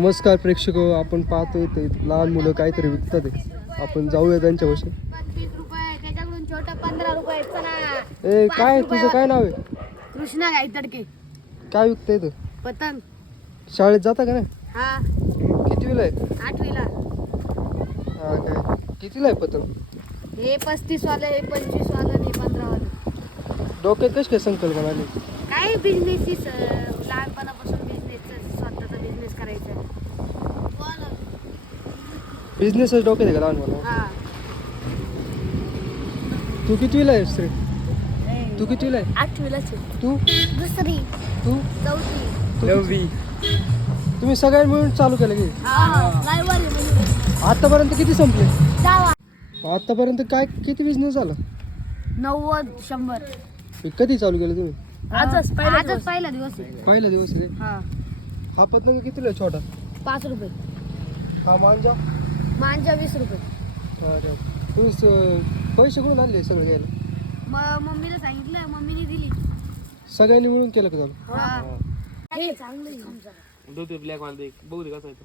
नमस्कार प्रेक्षक, आपण पाहतोय ते लहान मुलं काहीतरी विकतात आपण जाऊया त्यांच्यापाशी. 20 रुपये त्याच्याकडून छोटा 15 रुपये. चला ए काय तुझं काय नाव आहे? कृष्णा गायतडके. काय विकताय तू? पतंग. शाळेत जाता का नाही? हा कितवीला आहे? 8वीला. हा काय कितीला आहे पतंग? हे 35 वाला, हे 25 वाला, हे 15 वाला. डोक्यात कशी काय संकल्पना आली? काय बिझनेस, लहानपणापासून बिझनेस, स्वतःचा बिझनेस करायचा. बिझनेसच डोक्यात आहे का लहान मला? हा. तू कितवीला आहेस रे? तू कितवीला आहे? 8वीलाच. तू दुसरी, तू 4थी, 9वी. तुम्ही सगळ्यांनी मिळून चालू केलं की? आतापर्यंत किती संपले? आतापर्यंत काय किती बिझनेस झाला? 90-100. कधी चालू केलं तुम्ही? आजच पहिला दिवस आहे. पहिला दिवस आहे. हा. हा पतंग कितीला आहे छोटा? 5 रुपये. हा मांजा? मांजा 20 रुपये. अरे तुम्ही पैसे कुठून आणले सगळं घ्यायला? मग मम्मीला सांगितलं, मम्मीने दिली. सगळ्यांनी मिळून केलं का चालू? हा. हे चांगलं आहे. ब्लॅक वाला बघू दे कसा आहे तो.